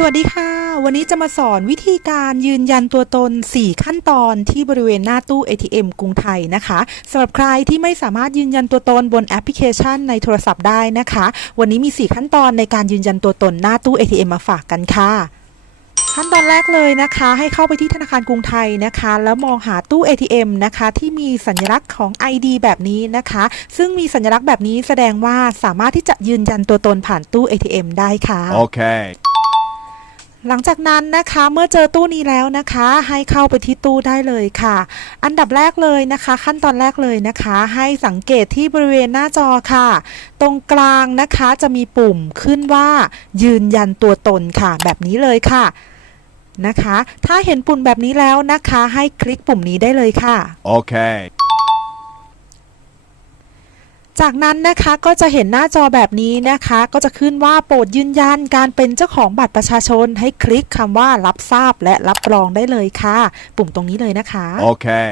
สวัสดีค่ะ วันนี้จะมาสอนวิธีการยืนยันตัวตน 4 ขั้นตอนที่บริเวณหน้าตู้ ATM กรุงไทยนะคะสำหรับใครที่ไม่สามารถยืนยันตัวตนบนแอปพลิเคชันในโทรศัพท์ได้นะคะ วันนี้มี 4 ขั้นตอนในการยืนยันตัวตนหน้าตู้ ATM มาฝากกันค่ะขั้นตอนแรกเลยนะคะ ให้เข้าไปที่ธนาคารกรุงไทยนะคะ แล้วมองหาตู้ ATM นะคะ ที่มีสัญลักษณ์ของ ID แบบนี้นะคะ ซึ่งมีสัญลักษณ์แบบนี้แสดงว่าสามารถที่จะยืนยันตัวตนผ่านตู้ ATM ได้ค่ะ Okay. หลังจากนั้นนะคะเมื่อเจอตู้นี้แล้วนะคะ ให้เข้าไปที่ตู้ได้เลยค่ะ อันดับแรกเลยนะคะ ขั้นตอนแรกเลยนะคะ ให้สังเกตที่บริเวณหน้าจอค่ะ ตรงกลางนะคะจะมีปุ่มขึ้นว่า ยืนยันตัวตนค่ะ แบบนี้เลยค่ะนะคะ ถ้าเห็นปุ่มแบบนี้แล้วนะคะ ให้คลิกปุ่มนี้ได้เลยค่ะ Okay. จากนั้นนะคะก็จะเห็นหน้าจอแบบนี้นะคะ ก็จะขึ้นว่าโปรดยืนยันการเป็นเจ้าของบัตรประชาชน ให้คลิกคำว่ารับทราบและรับรองได้เลยค่ะ ปุ่มตรงนี้เลยนะคะ Okay.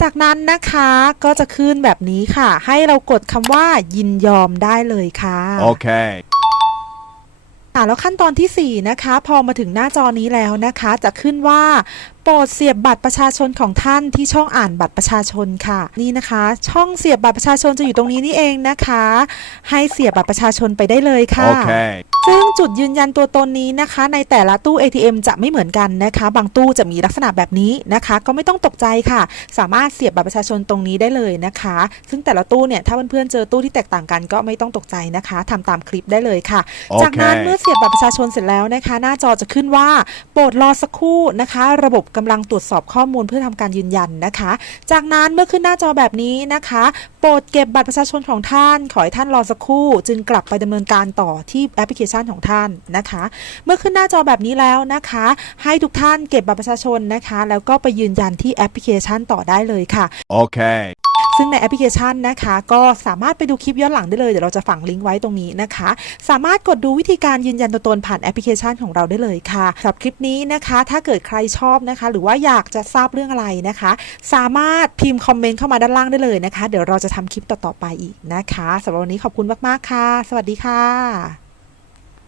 จากนั้นนะคะก็จะขึ้นแบบนี้ค่ะ ให้เรากดคำว่ายินยอมได้เลยค่ะ Okay. ค่ะแล้วขั้นตอนทีสี่ 4 นะคะ พอมาถึงหน้าจอนี้แล้วนะคะ จะขึ้นว่าโปรดเสียบบัตรประชาชนของท่านที่ช่องอ่านบัตรประชาชนค่ะ นี่นะคะ ช่องเสียบบัตรประชาชนจะอยู่ตรงนี้นี่เองนะคะ ให้เสียบบัตรประชาชนไปได้เลยค่ะ Okay. ซึ่งจุดยืนยันตัวตนนี้นะคะ ในแต่ละตู้ ATM จะไม่เหมือนกันนะคะ บางตู้จะมีลักษณะแบบนี้นะคะ ก็ไม่ต้องตกใจค่ะ สามารถเสียบบัตรประชาชนตรงนี้ได้เลยนะคะ ซึ่งแต่ละตู้เนี่ยถ้าเพื่อนๆเจอตู้ที่แตกต่างกันก็ไม่ต้องตกใจนะคะทำตามคลิปได้เลยค่ะโอเคจากนั้นเมื่อเสียบบัตรประชาชนเสร็จแล้วนะคะ หน้าจอจะขึ้นว่าโปรดรอสักครู่นะคะ ระบบกำลังตรวจสอบข้อมูลเพื่อทำการยืนยันนะคะ จากนั้นเมื่อขึ้นหน้าจอแบบนี้นะคะ โปรดเก็บบัตรประชาชนของท่าน ขอให้ท่านรอสักครู่ จึงกลับไปดำเนินการต่อที่แอปพลิเคชันของท่านนะคะ เมื่อขึ้นหน้าจอแบบนี้แล้วนะคะ ให้ทุกท่านเก็บบัตรประชาชนนะคะ แล้วก็ไปยืนยันที่แอปพลิเคชันต่อได้เลยค่ะ โอเค ซึ่งในแอปพลิเคชันนะคะ ก็สามารถไปดูคลิปย้อนหลังได้เลย เดี๋ยวเราจะฝังลิงก์ไว้ตรงนี้นะคะ สามารถกดดูวิธีการยืนยันตัวตนผ่านแอปพลิเคชันของเราได้เลยค่ะสำหรับคลิปนี้นะคะ ถ้าเกิดใครชอบนะคะ หรือว่าอยากจะทราบเรื่องอะไรนะคะ สามารถพิมพ์คอมเมนต์เข้ามาด้านล่างได้เลยนะคะ เดี๋ยวเราจะทำคลิปต่อๆไปอีกนะคะสำหรับวันนี้ขอบคุณมากๆค่ะ สวัสดีค่ะ